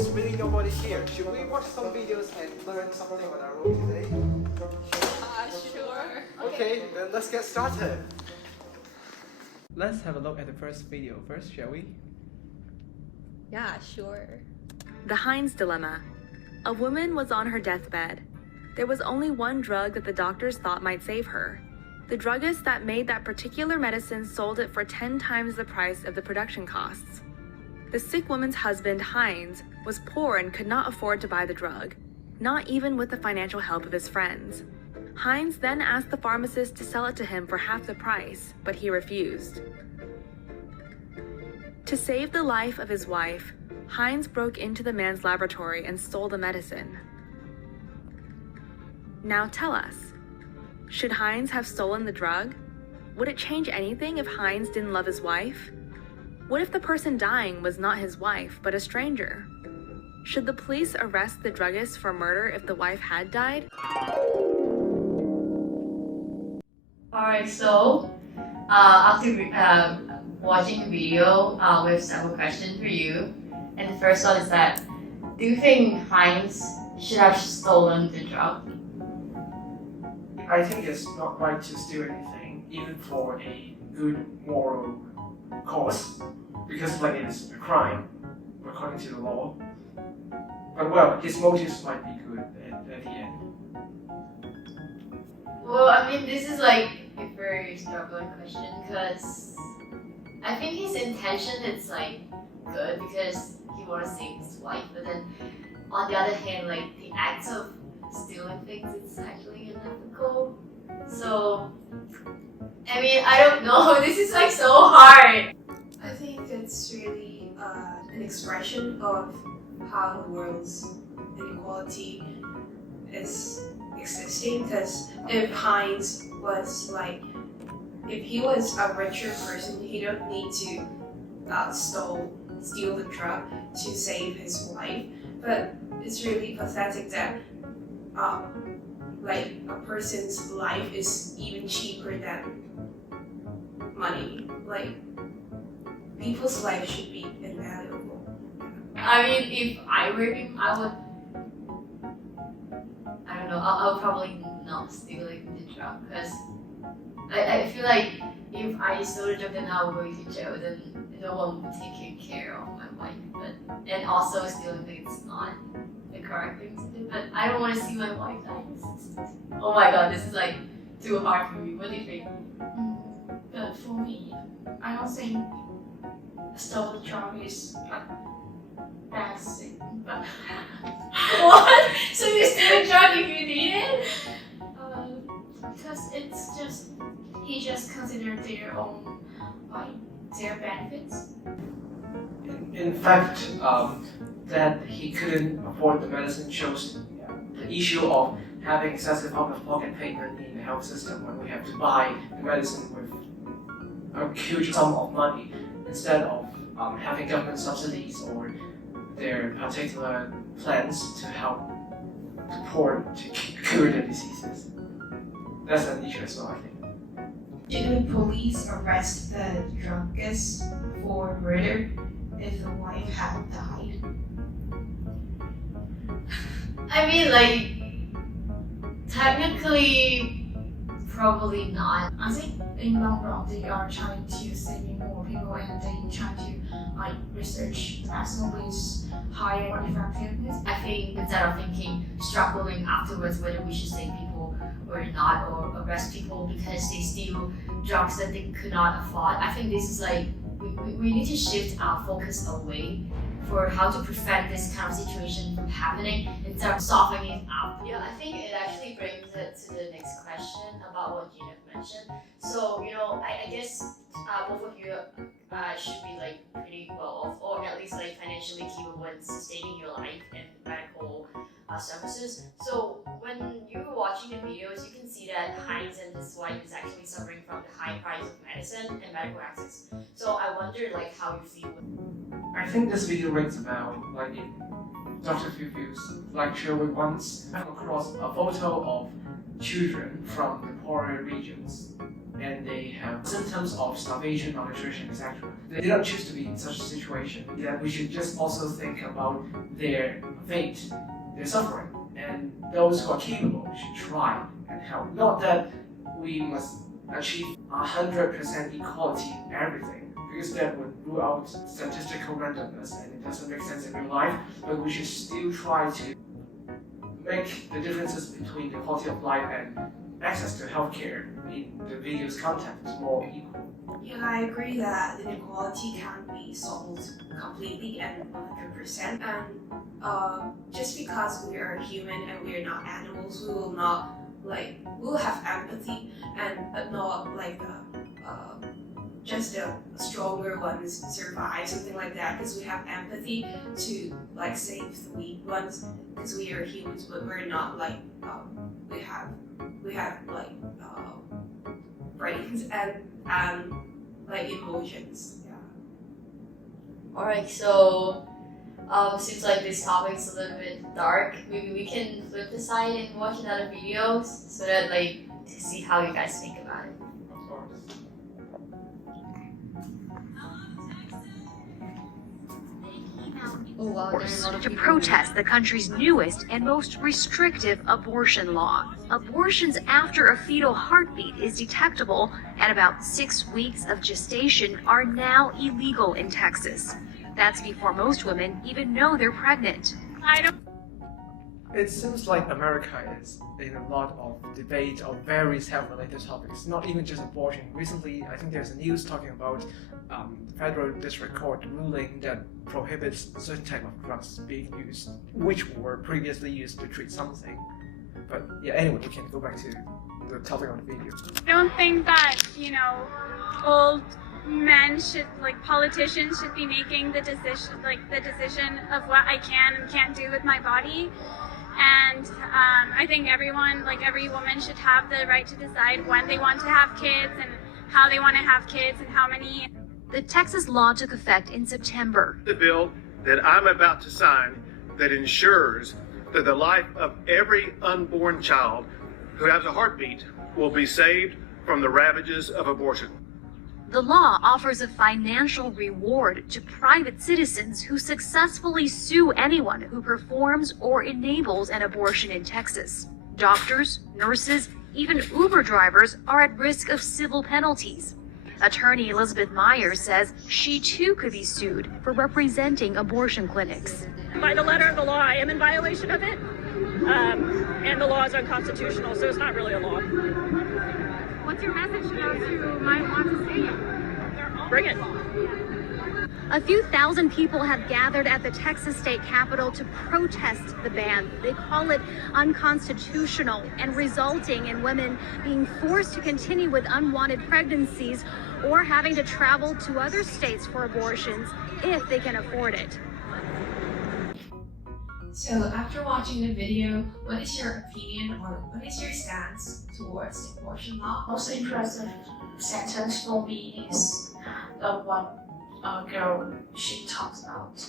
there's really nobody here. Should we watch some videos and learn something on our own today? Sure. Okay, then let's get started. Let's have a look at the first video first, shall we? Yeah, sure. The Heinz Dilemma. A woman was on her deathbed. There was only one drug that the doctors thought might save her. The druggist that made that particular medicine sold it for 10 times the price of the production costs. The sick woman's husband, Heinz, was poor and could not afford to buy the drug, not even with the financial help of his friends. Heinz then asked the pharmacist to sell it to him for half the price, but he refused. To save the life of his wife, Heinz broke into the man's laboratory and stole the medicine. Now tell us, should Heinz have stolen the drug? Would it change anything if Heinz didn't love his wife? What if the person dying was not his wife, but a stranger? Should the police arrest the druggist for murder if the wife had died? Alright, so after watching the video, we have several questions for you. And the first one is that, do you think Heinz should have stolen the drug? I think it's not right to steal anything, even for a good moral cause, because like it's a crime according to the law. But well, his motives might be good at the end. Well, I mean, this is like a very struggling question because I think his intention is like good because he wants to save his wife, but then on the other hand, like the act of stealing things, it's actually unethical. So, I mean, I don't know. This is like so hard. I think it's really an expression of how the world's inequality is existing. Because if Heinz was like, if he was a richer person, he don't need to steal the drug to save his wife. But it's really pathetic that like a person's life is even cheaper than money. Like people's life should be invaluable. I mean, if I were him, I would. I don't know. I'll probably not steal like the drug because I feel like if I stole the drug, then I will go to jail. Then no one will be taking care of my wife. And also stealing things is not the correct thing to do. But I don't want to see my wife die. Oh my god, this is like too hard for me. What do you think? But for me, I don't think stole the drug is like bad thing. But What? So you steal a drug if you need it? because it's just he just considered their own like their benefits. In fact, that he couldn't afford the medicine shows the issue of having excessive out-of-pocket payment in the health system when we have to buy the medicine with a huge sum of money instead of having government subsidies or their particular plans to help the poor to cure their diseases. That's an issue as well, I think. Should the police arrest the druggist for murder if the wife had died? I mean, like, technically, probably not. I think in long run they are trying to save more people and they try to like research vaccine with higher effectiveness. I think instead of struggling afterwards whether we should save people or not, or arrest people because they steal drugs that they could not afford, I think this is like, we need to shift our focus away for how to prevent this kind of situation from happening instead of solving it up. Yeah, I think it actually brings it to the next question about what Gina mentioned. So, I guess both of you should be like pretty well off, or at least like financially capable in sustaining your life and medical services. So when you were watching the videos, you can see that Heinz and his wife is actually suffering from the high price of medicine and medical access. So I wonder like how you feel. I think this video rings a bell, like in Dr. Phoo's lecture we once came across a photo of children from the poorer regions. and they have symptoms of starvation, malnutrition, etc. They don't choose to be in such a situation. That we should just also think about their fate, their suffering, and those who are capable should try and help. Not that we must achieve 100% equality in everything, because that would rule out statistical randomness and it doesn't make sense in real life, but we should still try to make the differences between the quality of life and access to healthcare in the video's content more equal. Yeah, I agree that inequality can't be solved completely and 100%. And just because we are human and we are not animals, we will not we'll have empathy, but not like just the stronger ones survive, something like that. Because we have empathy to save the weak ones, because we are humans, but we're not we have brains and emotions. Yeah. Alright, so seems like this topic's a little bit dark. Maybe we can flip the side and watch another video so that to see how you guys think about it. Of course. Oh wow, there's a lot of To people protest the country's newest and most restrictive abortion law. Abortions after a fetal heartbeat is detectable at about 6 weeks of gestation are now illegal in Texas. That's before most women even know they're pregnant. It seems like America is in a lot of debate on various health-related topics, not even just abortion. Recently, I think there's a news talking about federal district court ruling that prohibits certain type of drugs being used, which were previously used to treat something. But yeah, anyway, we can go back to the topic on the video. I don't think that, old men should, politicians should be making the decision of what I can and can't do with my body. And I think everyone, every woman should have the right to decide when they want to have kids and how they want to have kids and how many. The Texas law took effect in September. The bill that I'm about to sign that ensures that the life of every unborn child who has a heartbeat will be saved from the ravages of abortion. The law offers a financial reward to private citizens who successfully sue anyone who performs or enables an abortion in Texas. Doctors, nurses, even Uber drivers are at risk of civil penalties. Attorney Elizabeth Myers says she too could be sued for representing abortion clinics. By the letter of the law, I am in violation of it, and the law is unconstitutional, so it's not really a law. What's your message to those who might want to see you? Bring it. A few thousand people have gathered at the Texas state capitol to protest the ban. They call it unconstitutional and resulting in women being forced to continue with unwanted pregnancies or having to travel to other states for abortions if they can afford it. So after watching the video, what is your opinion or what is your stance towards the abortion law? Most impressive sentence for me is the one girl she talks about.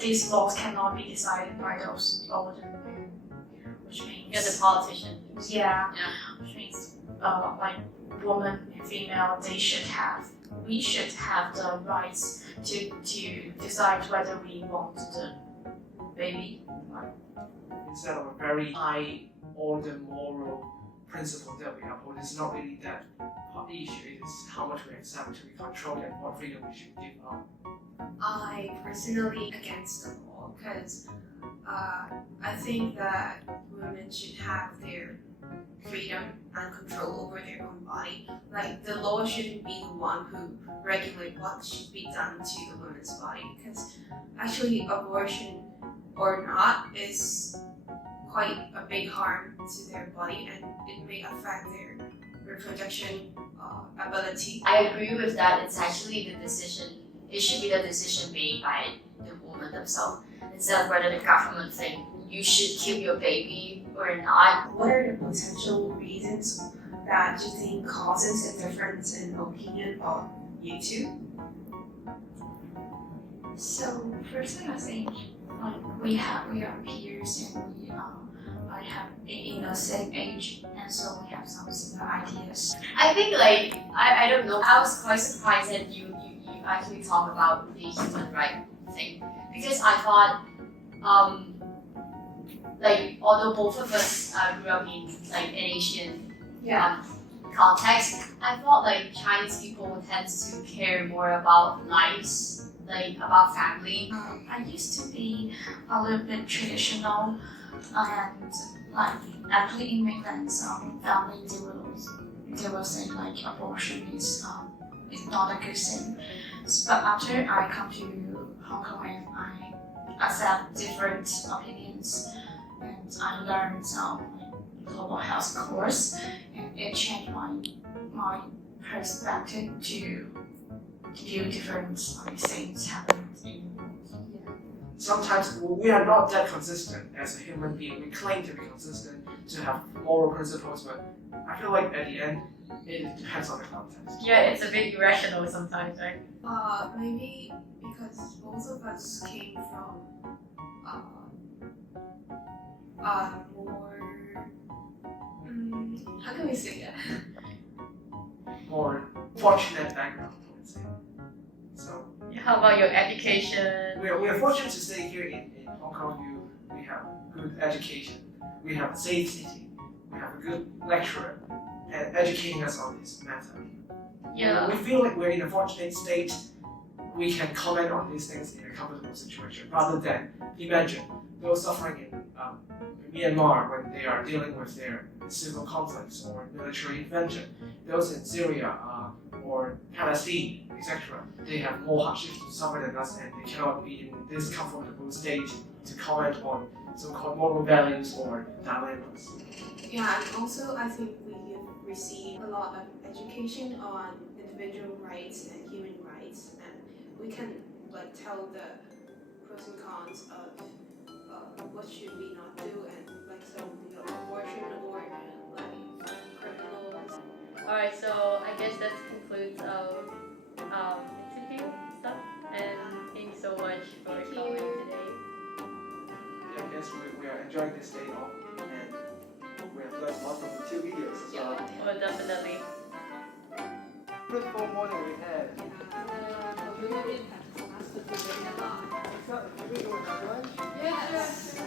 These laws cannot be decided by those older men, which means the politician. Yeah, which means woman and female, we should have the rights to decide whether we want the baby. Instead of a very high order moral principle that we uphold, it's not really that issue, it is how much we accept to be controlled and what freedom we should give up. I personally against the law because I think that women should have their freedom and control over their own body. The law shouldn't be the one who regulate what should be done to the woman's body, because actually abortion or not is quite a big harm to their body and it may affect their reproduction ability. I agree with that. It's actually the decision. It should be the decision made by the woman themselves instead of whether the government think you should kill your baby or not. What are the potential reasons that you think causes a difference in opinion of you two? So firstly, I think we are peers and we have in the same age, and so we have some similar ideas. I think like I don't know. I was quite surprised that you actually talk about the human right thing, because I thought like although both of us grew up in like an Asian context, I thought like Chinese people tend to care more about lives, like about family. I used to be a little bit traditional, and like actually in mainland, some family they will say like abortion is not a good thing. But after I come to Hong Kong and I accept different opinions, and I learned some global health course, and it changed my perspective to view different things happening in the world. Sometimes we are not that consistent as a human being. We claim to be consistent, to have moral principles, but I feel like at the end, it depends on the context. Yeah, it's a bit irrational sometimes, right? Maybe because both of us came from more how can we say it? More fortunate background, I would say. So How about your education? we are fortunate to stay here in Hong Kong. We have good education, we have a safe city, we have a good lecturer, and educating us on this matter. Yeah. We feel like we're in a fortunate state. We can comment on these things in a comfortable situation, rather than imagine those suffering in Myanmar when they are dealing with their civil conflicts or military intervention. Those in Syria or Palestine, etc. They have more hardships to suffer than us, and they cannot be in this comfortable state to comment on so-called moral values or dilemmas. Yeah, and also I think we receive a lot of education on individual rights and human rights, and we can like tell the pros and cons of what should we not do, and like so abortion or like criminals. Alright, so I guess that concludes our interview stuff, and thank you so much for coming today. Yeah, I guess we are enjoying this day off, and We have learned a lot from the 2 videos as well. Oh, definitely. Fruitful morning we had. Community has asked to bring a lot. So, did we go and have lunch? Yes.